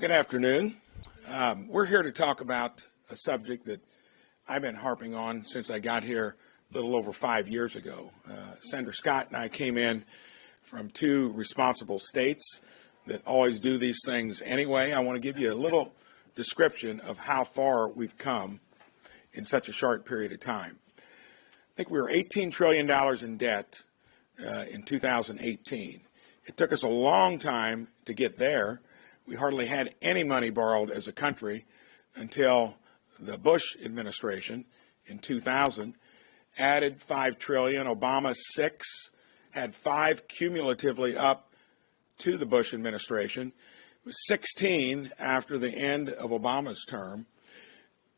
Good afternoon. We're here to talk about a subject that I've been harping on since I got here a little over 5 years ago. Senator Scott and I came in from two responsible states that always do these things anyway. I want to give you a little description of how far we've come in such a short period of time. I think we were $18 trillion in debt in 2018. It took us a long time to get there. We hardly had any money borrowed as a country until the Bush administration in 2000 added $5 trillion, Obama 6, had 5 cumulatively up to the Bush administration. It was 16 after the end of Obama's term.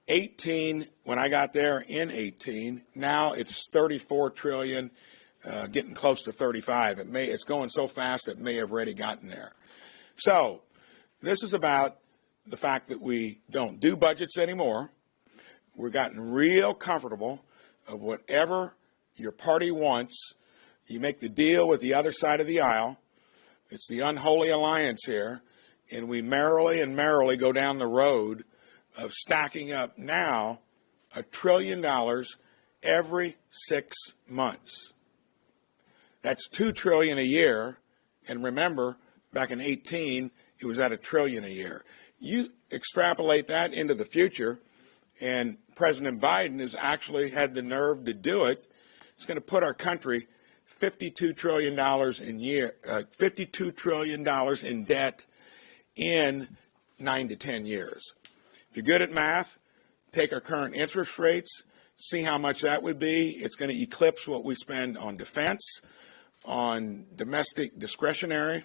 18 when I got there in 18. Now it's 34 trillion, getting close to 35. It's going so fast it may have already gotten there. So this is about the fact that we don't do budgets anymore. We've gotten real comfortable of whatever your party wants. You make the deal with the other side of the aisle. It's the unholy alliance here. And we merrily go down the road of stacking up now $1 trillion every 6 months. That's $2 trillion a year. And remember, back in 18, it was at $1 trillion a year. You extrapolate that into the future, and President Biden has actually had the nerve to do it. It's going to put our country $52 trillion $52 trillion in debt in 9 to 10 years. If you're good at math, take our current interest rates, see how much that would be. It's going to eclipse what we spend on defense, on domestic discretionary,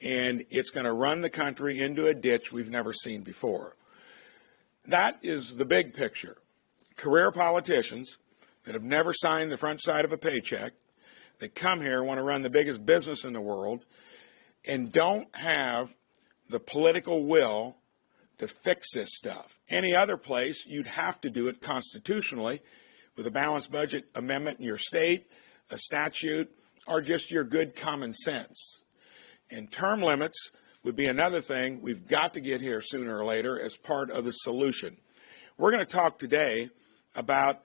and it's going to run the country into a ditch we've never seen before. That is the big picture. Career politicians that have never signed the front side of a paycheck, that come here, want to run the biggest business in the world, and don't have the political will to fix this stuff. Any other place, you'd have to do it constitutionally with a balanced budget amendment in your state, a statute, or just your good common sense. And term limits would be another thing we've got to get here sooner or later as part of the solution. We're going to talk today about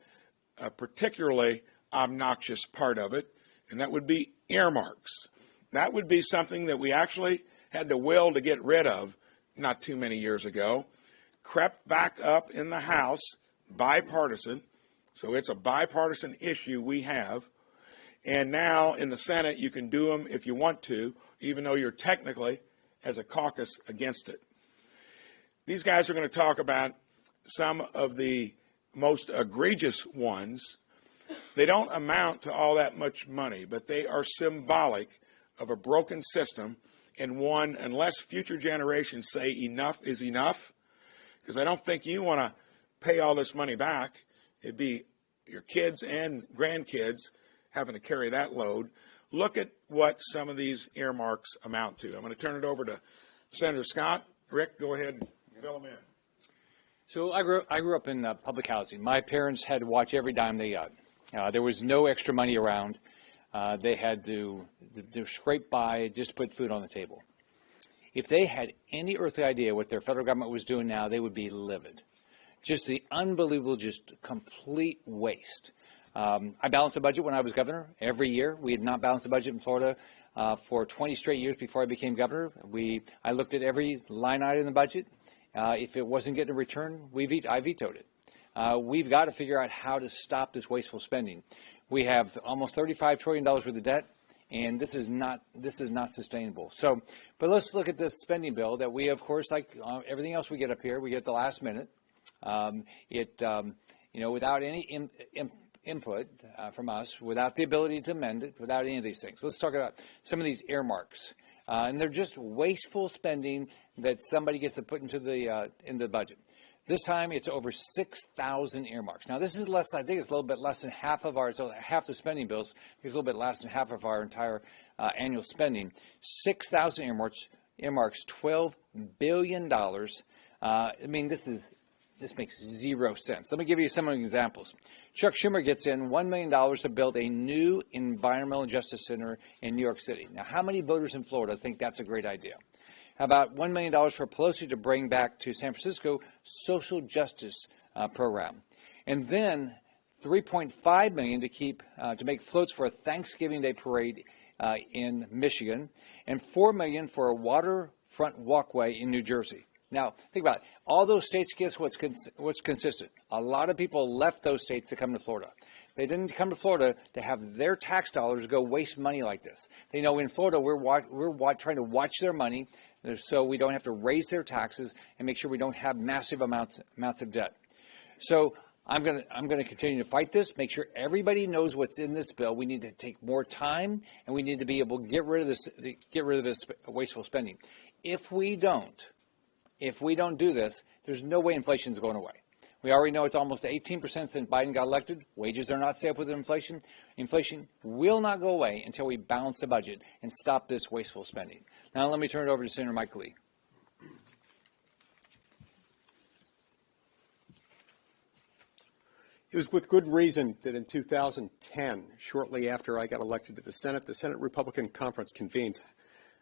a particularly obnoxious part of it, and that would be earmarks. That would be something that we actually had the will to get rid of not too many years ago, crept back up in the House, bipartisan, so it's a bipartisan issue we have. And now in the Senate, you can do them if you want to, even though you're technically, as a caucus, against it. These guys are going to talk about some of the most egregious ones. They don't amount to all that much money, but they are symbolic of a broken system, and one, unless future generations say enough is enough, because I don't think you want to pay all this money back. It'd be your kids and grandkids having to carry that load. Look at what some of these earmarks amount to. I'm going to turn it over to Senator Scott. Rick, go ahead and fill them in. So I grew up in public housing. My parents had to watch every dime they got. There was no extra money around. They had to scrape by just to put food on the table. If they had any earthly idea what their federal government was doing now, they would be livid. Just the unbelievable, just complete waste. I balanced the budget when I was governor every year. We had not balanced the budget in Florida for 20 straight years before I became governor. I looked at every line item in the budget. If it wasn't getting a return, I vetoed it. We've got to figure out how to stop this wasteful spending. We have almost $35 trillion worth of debt, and this is not sustainable. So, but let's look at this spending bill that we, of course, like everything else we get up here, we get the last minute. Without any input from us, without the ability to amend it, without any of these things. Let's talk about some of these earmarks. And they're just wasteful spending that somebody gets to put into the budget. This time it's over 6,000 earmarks. Now this is less, I think it's a little bit less than half of half the spending bills. It's a little bit less than half of our entire annual spending. 6,000 earmarks, $12 billion. This makes zero sense. Let me give you some examples. Chuck Schumer gets in $1 million to build a new environmental justice center in New York City. Now, how many voters in Florida think that's a great idea? How about $1 million for Pelosi to bring back to San Francisco social justice program? And then $3.5 million to keep to make floats for a Thanksgiving Day parade in Michigan, and $4 million for a waterfront walkway in New Jersey. Now, think about it. All those states, guess what's consistent? A lot of people left those states to come to Florida. They didn't come to Florida to have their tax dollars go waste money like this. They know in Florida we're trying to watch their money so we don't have to raise their taxes and make sure we don't have massive amounts of debt. So I'm going to continue to fight this, make sure everybody knows what's in this bill. We need to take more time, and we need to be able to get rid of this wasteful spending. If we don't do this, there's no way inflation is going away. We already know it's almost 18% since Biden got elected. Wages are not stay up with inflation. Inflation will not go away until we balance the budget and stop this wasteful spending. Now let me turn it over to Senator Mike Lee. It was with good reason that in 2010, shortly after I got elected to the Senate Republican Conference convened.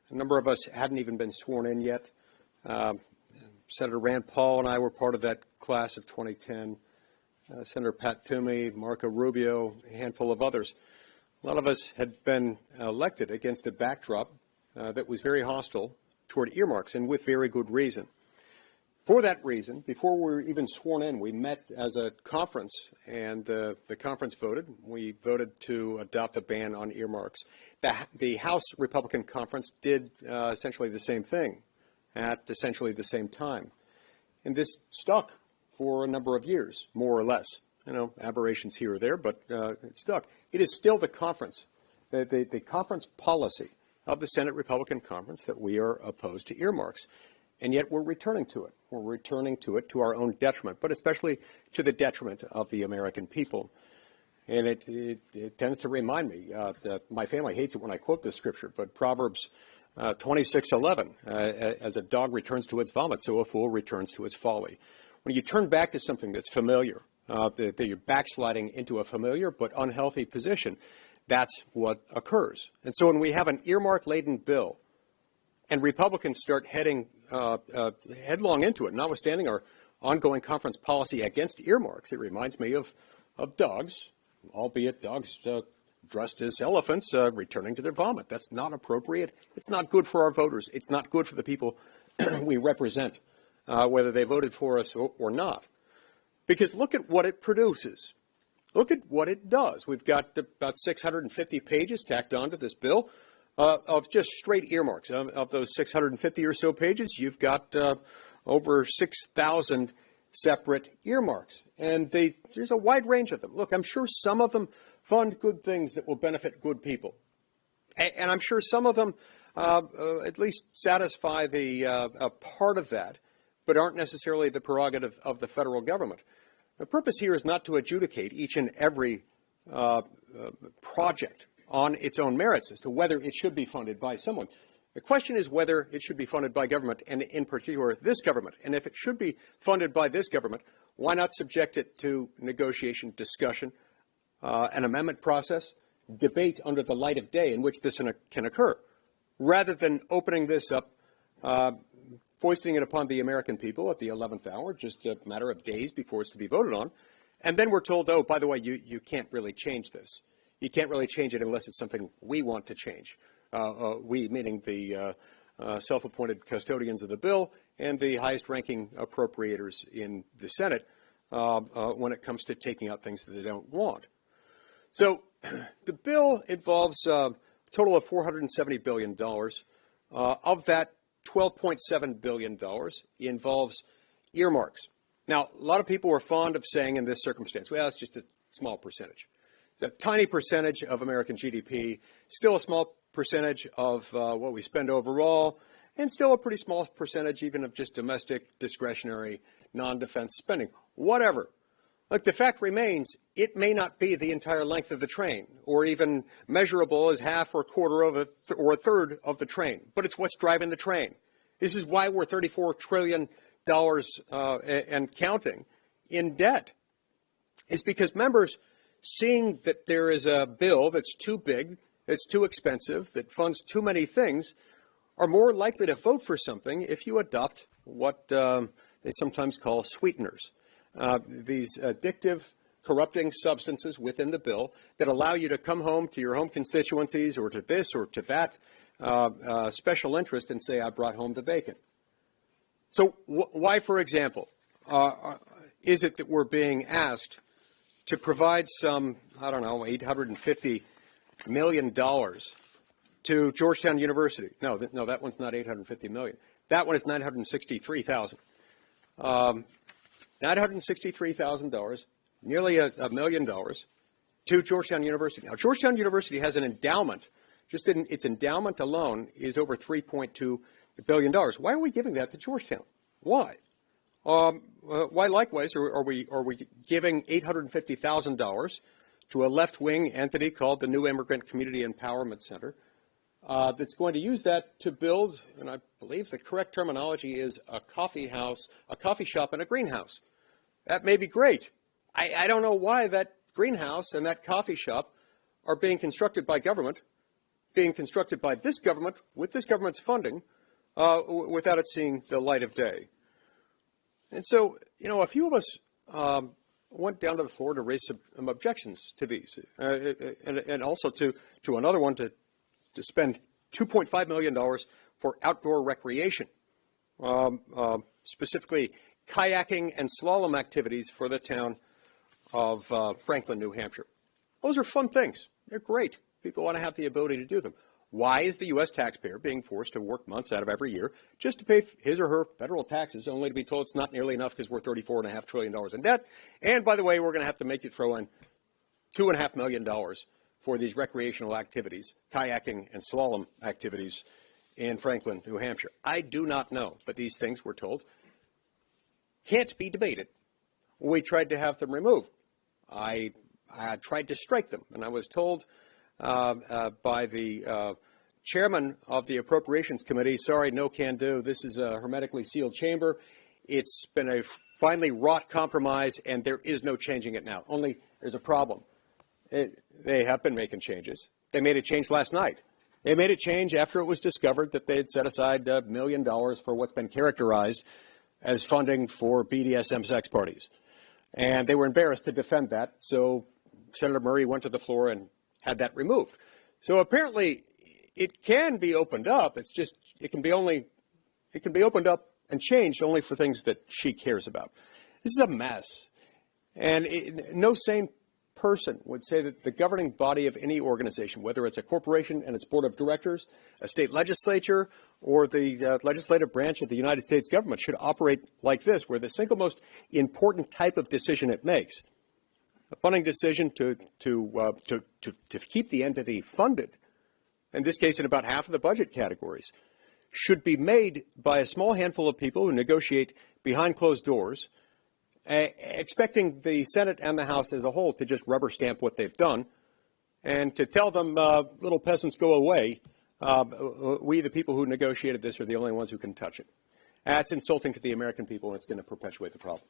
A number of us hadn't even been sworn in yet. Senator Rand Paul and I were part of that class of 2010. Senator Pat Toomey, Marco Rubio, a handful of others. A lot of us had been elected against a backdrop that was very hostile toward earmarks, and with very good reason. For that reason, before we were even sworn in, we met as a conference, and the conference voted. We voted to adopt a ban on earmarks. The House Republican Conference did essentially the same thing at essentially the same time. And this stuck for a number of years, more or less. You know, aberrations here or there, but it stuck. It is still the conference, the conference policy of the Senate Republican Conference that we are opposed to earmarks. And yet we're returning to it. We're returning to it to our own detriment, but especially to the detriment of the American people. And it tends to remind me, that my family hates it when I quote this scripture, but Proverbs 26:11, as a dog returns to its vomit, so a fool returns to its folly. When you turn back to something that's familiar, that you're backsliding into a familiar but unhealthy position, that's what occurs. And so when we have an earmark-laden bill, and Republicans start heading headlong into it, notwithstanding our ongoing conference policy against earmarks, it reminds me of dogs, albeit dogs dressed as elephants returning to their vomit. That's not appropriate. It's not good for our voters. It's not good for the people we represent, whether they voted for us or not. Because look at what it produces. Look at what it does. We've got about 650 pages tacked onto this bill of just straight earmarks. Of those 650 or so pages, you've got over 6,000 separate earmarks. And there's a wide range of them. Look, I'm sure some of them fund good things that will benefit good people. And I'm sure some of them at least satisfy a part of that, but aren't necessarily the prerogative of the federal government. The purpose here is not to adjudicate each and every project on its own merits as to whether it should be funded by someone. The question is whether it should be funded by government, and in particular this government. And if it should be funded by this government, why not subject it to negotiation, discussion, an amendment process, debate under the light of day in which this can occur, rather than opening this up, foisting it upon the American people at the 11th hour, just a matter of days before it's to be voted on. And then we're told, oh, by the way, you can't really change this. You can't really change it unless it's something we want to change. We, meaning the self-appointed custodians of the bill and the highest-ranking appropriators in the Senate when it comes to taking out things that they don't want. So the bill involves a total of $470 billion. Of that, $12.7 billion involves earmarks. Now, a lot of people are fond of saying in this circumstance, well, it's just a small percentage. A tiny percentage of American GDP, still a small percentage of what we spend overall, and still a pretty small percentage even of just domestic, discretionary, non-defense spending. Whatever. Look, the fact remains, it may not be the entire length of the train, or even measurable as half or a quarter of or a third of the train, but it's what's driving the train. This is why we're $34 trillion and counting in debt. It's because members, seeing that there is a bill that's too big, that's too expensive, that funds too many things, are more likely to vote for something if you adopt what they sometimes call sweeteners. These addictive, corrupting substances within the bill that allow you to come home to your home constituencies or to this or to that special interest and say, I brought home the bacon. So why, for example, is it that we're being asked to provide some, I don't know, $850 million to Georgetown University? No, that one's not $850 million. That one is $963,000. $963,000, nearly $1 million to Georgetown University. Now, Georgetown University has an endowment. Just in its endowment alone is over $3.2 billion. Why are we giving that to Georgetown? Why? Why likewise are we giving $850,000 to a left-wing entity called the New Immigrant Community Empowerment Center that's going to use that to build, and I believe the correct terminology is a coffee house, a coffee shop, and a greenhouse. That may be great. I don't know why that greenhouse and that coffee shop are being constructed by government, being constructed by this government with this government's funding without it seeing the light of day. And so, a few of us went down to the floor to raise some objections to these, and also to another one to spend $2.5 million for outdoor recreation, specifically kayaking and slalom activities for the town of Franklin, New Hampshire. Those are fun things. They're great. People want to have the ability to do them. Why is the U.S. taxpayer being forced to work months out of every year just to pay his or her federal taxes, only to be told it's not nearly enough because we're $34.5 trillion in debt? And by the way, we're going to have to make you throw in $2.5 million for these recreational activities, kayaking and slalom activities in Franklin, New Hampshire. I do not know, but these things, we're told, can't be debated. We tried to have them removed. I tried to strike them, and I was told by the chairman of the Appropriations Committee, sorry, no can do. This is a hermetically sealed chamber. It's been a finely wrought compromise, and there is no changing it now. Only there's a problem. They have been making changes. They made a change last night. They made a change after it was discovered that they had set aside $1 million for what's been characterized as funding for BDSM sex parties. And they were embarrassed to defend that, so Senator Murray went to the floor and had that removed. So apparently it can be opened up. It's just it can be opened up and changed only for things that she cares about. This is a mess. And no sane person would say that the governing body of any organization, whether it's a corporation and its board of directors, a state legislature, or the legislative branch of the United States government should operate like this, where the single most important type of decision it makes, a funding decision to keep the entity funded, in this case in about half of the budget categories, should be made by a small handful of people who negotiate behind closed doors, expecting the Senate and the House as a whole to just rubber stamp what they've done and to tell them, little peasants, go away. We, the people who negotiated this, are the only ones who can touch it. That's insulting to the American people, and it's going to perpetuate the problem.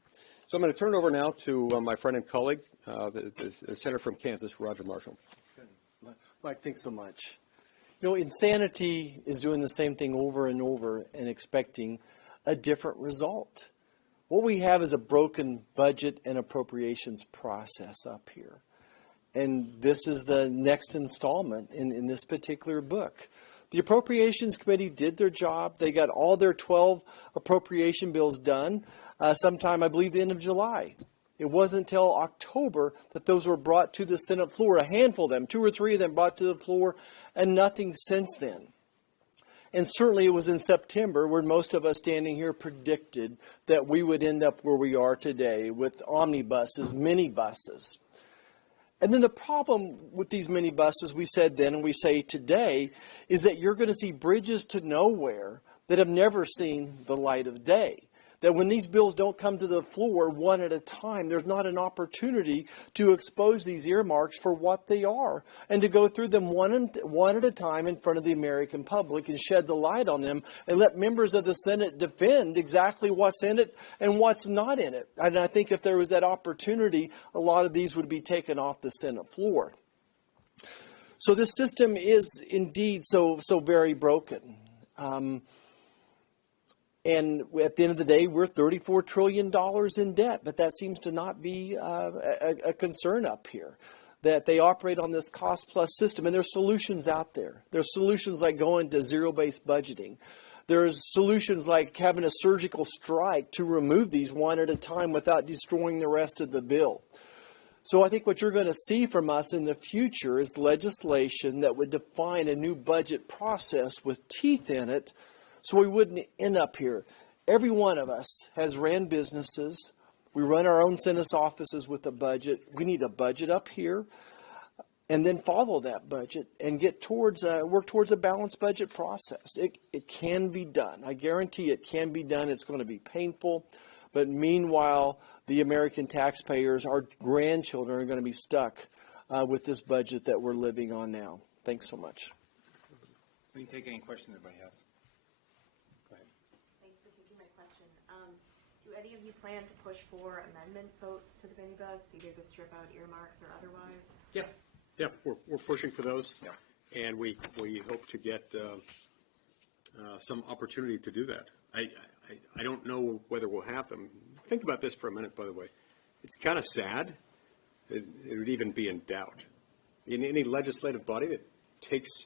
So I'm going to turn it over now to my friend and colleague, the senator from Kansas, Roger Marshall. Mike, thanks so much. Insanity is doing the same thing over and over and expecting a different result. What we have is a broken budget and appropriations process up here. And this is the next installment in this particular book. The Appropriations Committee did their job. They got all their 12 appropriation bills done sometime, I believe, the end of July. It wasn't until October that those were brought to the Senate floor, a handful of them, 2 or 3 of them brought to the floor, and nothing since then. And certainly it was in September where most of us standing here predicted that we would end up where we are today with omnibuses, minibuses. And then the problem with these minibuses, we said then and we say today, is that you're going to see bridges to nowhere that have never seen the light of day. That when these bills don't come to the floor one at a time, there's not an opportunity to expose these earmarks for what they are and to go through them one at a time in front of the American public and shed the light on them and let members of the Senate defend exactly what's in it and what's not in it. And I think if there was that opportunity, a lot of these would be taken off the Senate floor. So this system is indeed so very broken. And at the end of the day, we're $34 trillion in debt, but that seems to not be a concern up here, that they operate on this cost-plus system, and there's solutions out there. There's solutions like going to zero-based budgeting. There's solutions like having a surgical strike to remove these one at a time without destroying the rest of the bill. So I think what you're going to see from us in the future is legislation that would define a new budget process with teeth in it, so we wouldn't end up here. Every one of us has ran businesses. We run our own Senate offices with a budget. We need a budget up here, and then follow that budget and get towards work towards a balanced budget process. It can be done. I guarantee it can be done. It's going to be painful, but meanwhile, the American taxpayers, our grandchildren, are going to be stuck with this budget that we're living on now. Thanks so much. We can take any questions anybody has. Do any of you plan to push for amendment votes to the minibus, either to strip out earmarks or otherwise? Yeah, we're pushing for those, and we hope to get some opportunity to do that. I don't know whether we'll have them. Think about this for a minute, by the way. It's kind of sad that it would even be in doubt. In any legislative body that takes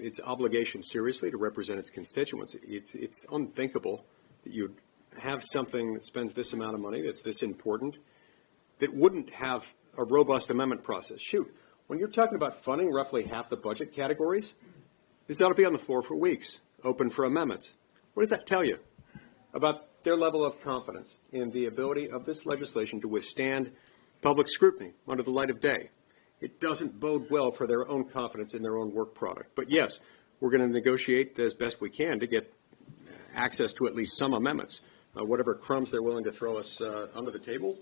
its obligation seriously to represent its constituents, it's unthinkable that you'd have something that spends this amount of money, that's this important, that wouldn't have a robust amendment process. Shoot, when you're talking about funding roughly half the budget categories, this ought to be on the floor for weeks, open for amendments. What does that tell you about their level of confidence in the ability of this legislation to withstand public scrutiny under the light of day? It doesn't bode well for their own confidence in their own work product. But yes, we're going to negotiate as best we can to get access to at least some amendments. Whatever crumbs they're willing to throw us under the table,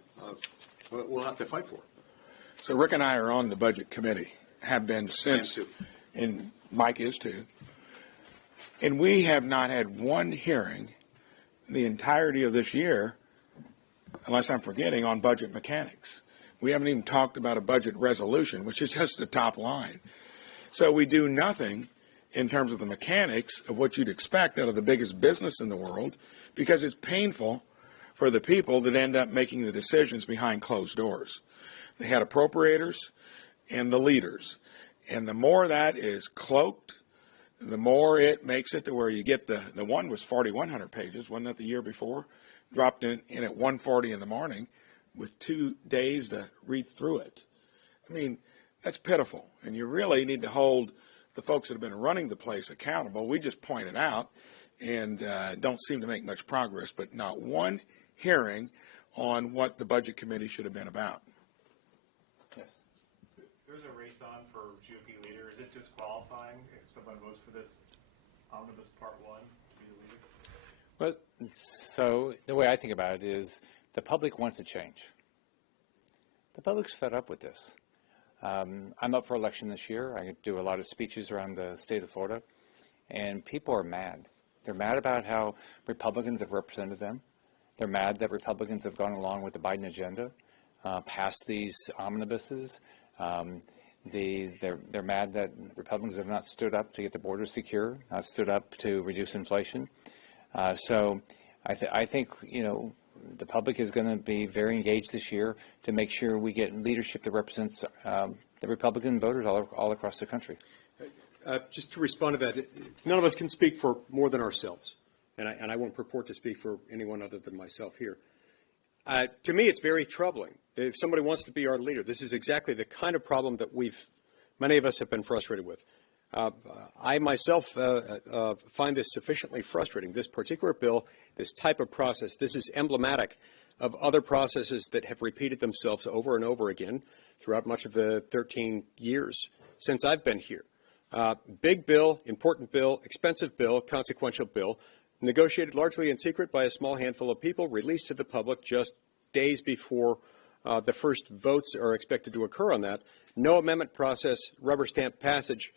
we'll have to fight for. So Rick and I are on the budget committee, have been since, and Mike is too. And we have not had one hearing the entirety of this year, unless I'm forgetting, on budget mechanics. We haven't even talked about a budget resolution, which is just the top line. So we do nothing in terms of the mechanics of what you'd expect out of the biggest business in the world, because it's painful for the people that end up making the decisions behind closed doors. They had appropriators and the leaders. And the more that is cloaked, the more it makes it to where you get the one was 4,100 pages, wasn't it, the year before? Dropped in at 1:40 in the morning with 2 days to read through it. I mean, that's pitiful. And you really need to hold the folks that have been running the place accountable. We just pointed out and don't seem to make much progress, but not one hearing on what the budget committee should have been about. Yes. There's a race on for GOP leader. Is it disqualifying if someone votes for this omnibus part one to be the leader? Well, so the way I think about it is the public wants a change. The public's fed up with this. I'm up for election this year. I do a lot of speeches around the state of Florida, and people are mad. They're mad about how Republicans have represented them. They're mad that Republicans have gone along with the Biden agenda, passed these omnibuses. They're mad that Republicans have not stood up to get the border secure, not stood up to reduce inflation. So I think, the public is going to be very engaged this year to make sure we get leadership that represents the Republican voters all across the country. Just to respond to that, none of us can speak for more than ourselves, and I won't purport to speak for anyone other than myself here. To me, it's very troubling. If somebody wants to be our leader, this is exactly the kind of problem that many of us have been frustrated with. I myself find this sufficiently frustrating. This particular bill, this type of process, this is emblematic of other processes that have repeated themselves over and over again throughout much of the 13 years since I've been here. Big bill, important bill, expensive bill, consequential bill, negotiated largely in secret by a small handful of people, released to the public just days before the first votes are expected to occur on that. No amendment process, rubber stamp passage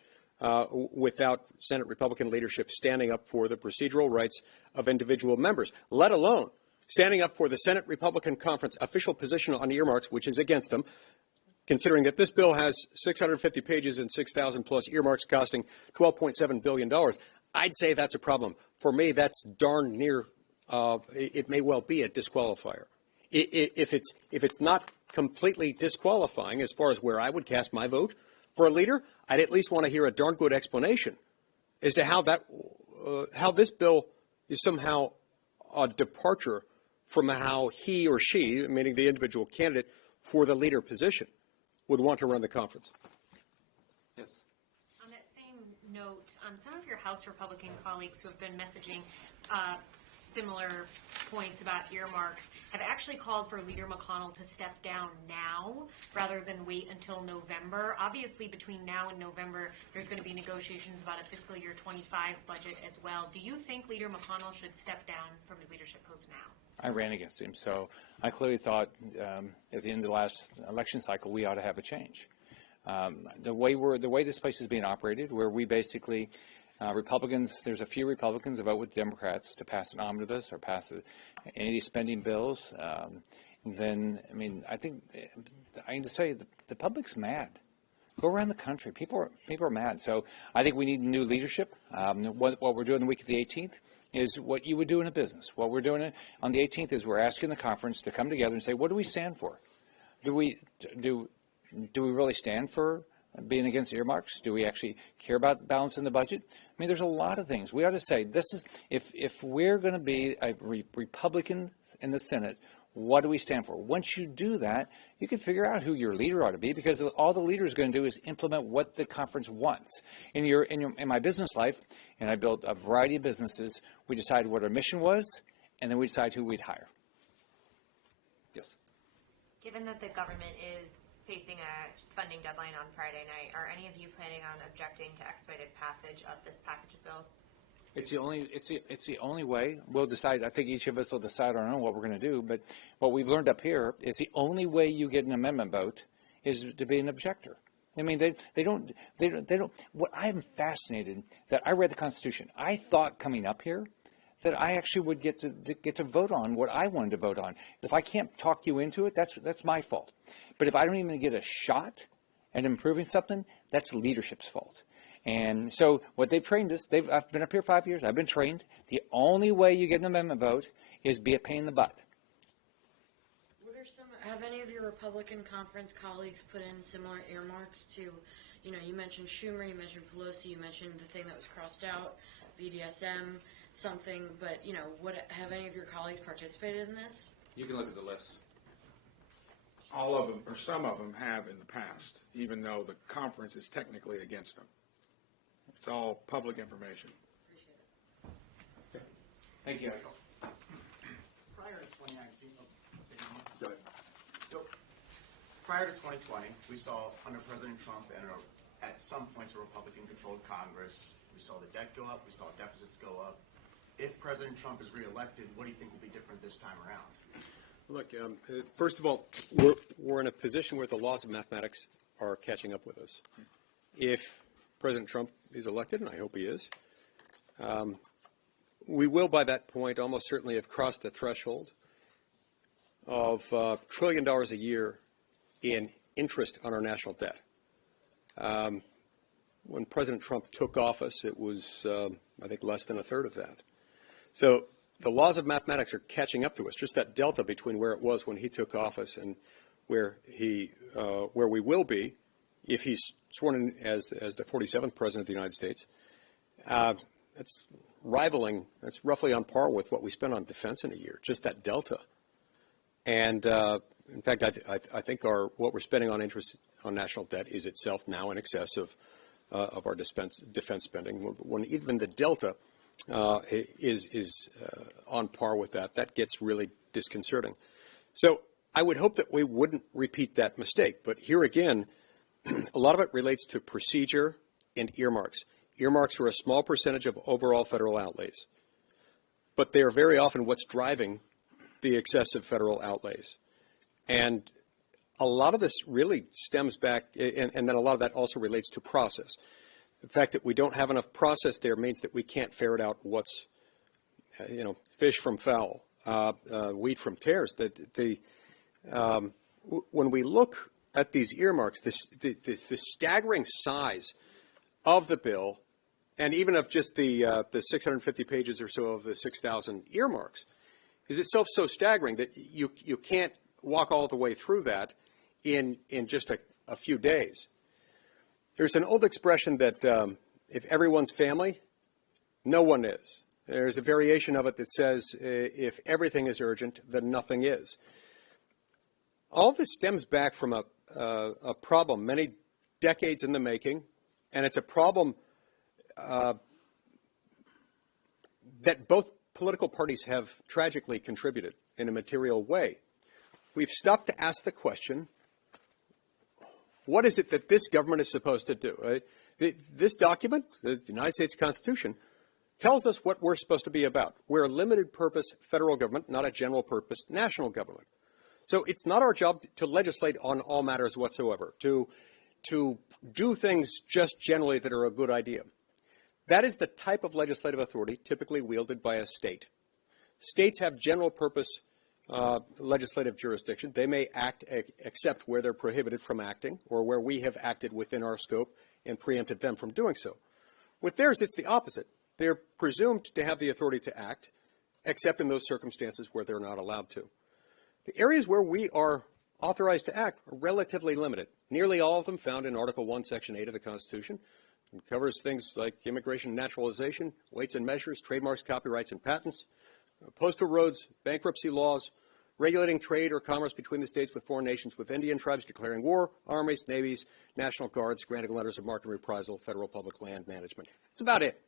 without Senate Republican leadership standing up for the procedural rights of individual members, let alone standing up for the Senate Republican Conference official position on earmarks, which is against them, considering that this bill has 650 pages and 6,000 plus earmarks costing $12.7 billion. I'd say that's a problem. For me, that's darn near, it may well be a disqualifier. If it's not completely disqualifying as far as where I would cast my vote for a leader, I'd at least want to hear a darn good explanation as to how this bill is somehow a departure from how he or she, meaning the individual candidate for the leader position, would want to run the conference. Yes. On that same note, some of your House Republican colleagues who have been messaging similar points about earmarks have actually called for Leader McConnell to step down now rather than wait until November. Obviously, between now and November, there's going to be negotiations about a fiscal year 25 budget as well. Do you think Leader McConnell should step down from his leadership post now? I ran against him, so I clearly thought at the end of the last election cycle we ought to have a change. The way this place is being operated, where we basically Republicans, there's a few Republicans that vote with Democrats to pass an omnibus or pass any of these spending bills. Then, I mean, I think I need to tell you the public's mad. Go around the country, people are mad. So I think we need new leadership. What we're doing the week of the 18th is what you would do in a business. What we're doing on the 18th is we're asking the conference to come together and say, what do we stand for? Do we really stand for being against earmarks? Do we actually care about balancing the budget? I mean, there's a lot of things. We ought to say, this is, if we're going to be a Republican in the Senate, what do we stand for? Once you do that, you can figure out who your leader ought to be, because all the leader is going to do is implement what the conference wants. In my business life, and I built a variety of businesses, we decided what our mission was, and then we decided who we'd hire. Yes. Given that the government is facing a funding deadline on Friday night, are any of you planning on objecting to expedited passage of this package of bills? It's the only way. We'll decide. I think each of us will decide on our own what we're going to do. But what we've learned up here is the only way you get an amendment vote is to be an objector. I mean, they don't. What I am fascinated that I read the Constitution. I thought coming up here that I actually would get to vote on what I wanted to vote on. If I can't talk you into it, that's my fault. But if I don't even get a shot at improving something, that's leadership's fault. And so what they've trained us, I've been up here 5 years, I've been trained, the only way you get an amendment vote is be a pain in the butt. Have any of your Republican conference colleagues put in similar earmarks to, you mentioned Schumer, you mentioned Pelosi, you mentioned the thing that was crossed out, BDSM, something, but, have any of your colleagues participated in this? You can look at the list. All of them, or some of them, have in the past, even though the conference is technically against them. It's all public information. Thank you. Prior to 2019, go ahead. Prior to 2020, we saw under President Trump and at some points a Republican-controlled Congress, we saw the debt go up, we saw deficits go up. If President Trump is reelected, what do you think will be different this time around? Look, first of all, we're in a position where the laws of mathematics are catching up with us. If President Trump is elected, and I hope he is, we will by that point almost certainly have crossed the threshold of $1 trillion a year in interest on our national debt. When President Trump took office, it was, I think, less than a third of that. So the laws of mathematics are catching up to us. Just that delta between where it was when he took office and where we will be if he's sworn in as the 47th president of the United States, that's roughly on par with what we spend on defense in a year, just that delta. And in fact, I think what we're spending on interest on national debt is itself now in excess of our defense spending. When even the delta is on par with that, that gets really disconcerting. So I would hope that we wouldn't repeat that mistake. But here again, a lot of it relates to procedure and earmarks. Earmarks are a small percentage of overall federal outlays, but they are very often what's driving the excessive federal outlays. And a lot of this really stems back, and then a lot of that also relates to process. The fact that we don't have enough process there means that we can't ferret out what's, fish from fowl, wheat from tares. When we look at these earmarks, the staggering size of the bill and even of just the 650 pages or so of the 6,000 earmarks, is itself so staggering that you can't walk all the way through that in just a few days. There's an old expression that if everyone's family, no one is. There's a variation of it that says if everything is urgent, then nothing is. All this stems back from a problem many decades in the making, and it's a problem that both political parties have tragically contributed in a material way. We've stopped to ask the question, what is it that this government is supposed to do? This document, the United States Constitution, tells us what we're supposed to be about. We're a limited purpose federal government, not a general purpose national government. So it's not our job to legislate on all matters whatsoever, to do things just generally that are a good idea. That is the type of legislative authority typically wielded by a state. States have general purpose legislative jurisdiction. They may act except where they're prohibited from acting or where we have acted within our scope and preempted them from doing so. With theirs, it's the opposite. They're presumed to have the authority to act, except in those circumstances where they're not allowed to. The areas where we are authorized to act are relatively limited. Nearly all of them found in Article 1, Section 8 of the Constitution. It covers things like immigration and naturalization, weights and measures, trademarks, copyrights, and patents, postal roads, bankruptcy laws, regulating trade or commerce between the states with foreign nations, with Indian tribes, declaring war, armies, navies, national guards, granting letters of marque and reprisal, federal public land management. That's about it.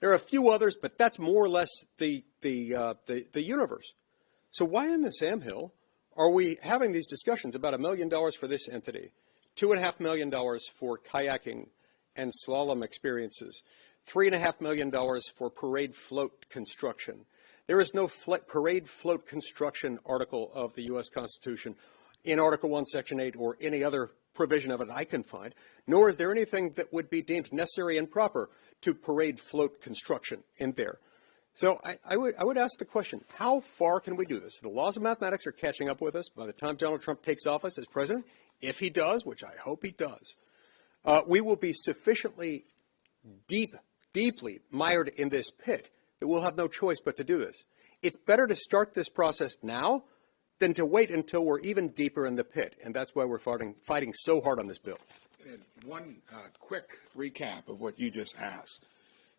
There are a few others, but that's more or less the universe. So why in the Sam Hill are we having these discussions about $1 million for this entity, $2.5 million for kayaking and slalom experiences, $3.5 million for parade float construction? There is no parade float construction article of the U.S. Constitution in Article 1, Section 8, or any other provision of it I can find, nor is there anything that would be deemed necessary and proper to parade float construction in there. So I would ask the question, how far can we do this? The laws of mathematics are catching up with us by the time Donald Trump takes office as president. If he does, which I hope he does, we will be sufficiently deeply mired in this pit that we'll have no choice but to do this. It's better to start this process now than to wait until we're even deeper in the pit, and that's why we're fighting so hard on this bill. And one quick recap of what you just asked.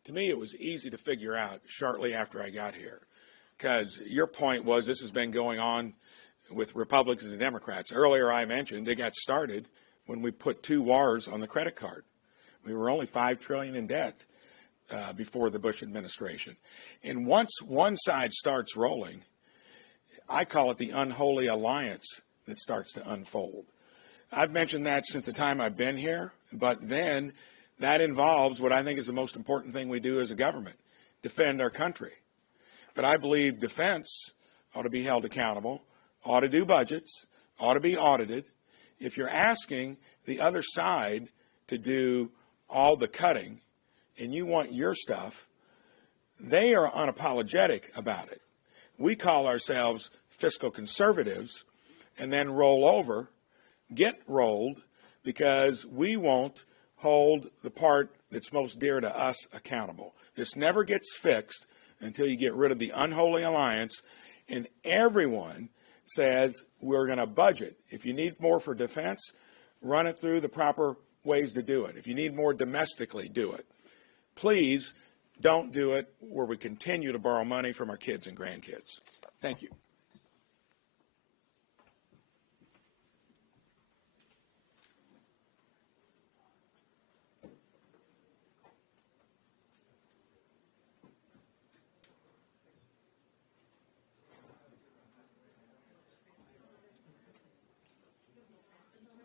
To me, it was easy to figure out shortly after I got here, because your point was this has been going on with Republicans and Democrats. Earlier I mentioned it got started when we put 2 wars on the credit card. We were only $5 trillion in debt before the Bush administration. And once one side starts rolling, I call it the unholy alliance that starts to unfold. I've mentioned that since the time I've been here, but then that involves what I think is the most important thing we do as a government, defend our country. But I believe defense ought to be held accountable, ought to do budgets, ought to be audited. If you're asking the other side to do all the cutting and you want your stuff, they are unapologetic about it. We call ourselves fiscal conservatives and then roll over, get rolled, because we won't hold the part that's most dear to us accountable. This never gets fixed until you get rid of the unholy alliance and everyone says we're going to budget. If you need more for defense, run it through the proper ways to do it. If you need more domestically, do it. Please don't do it where we continue to borrow money from our kids and grandkids. Thank you.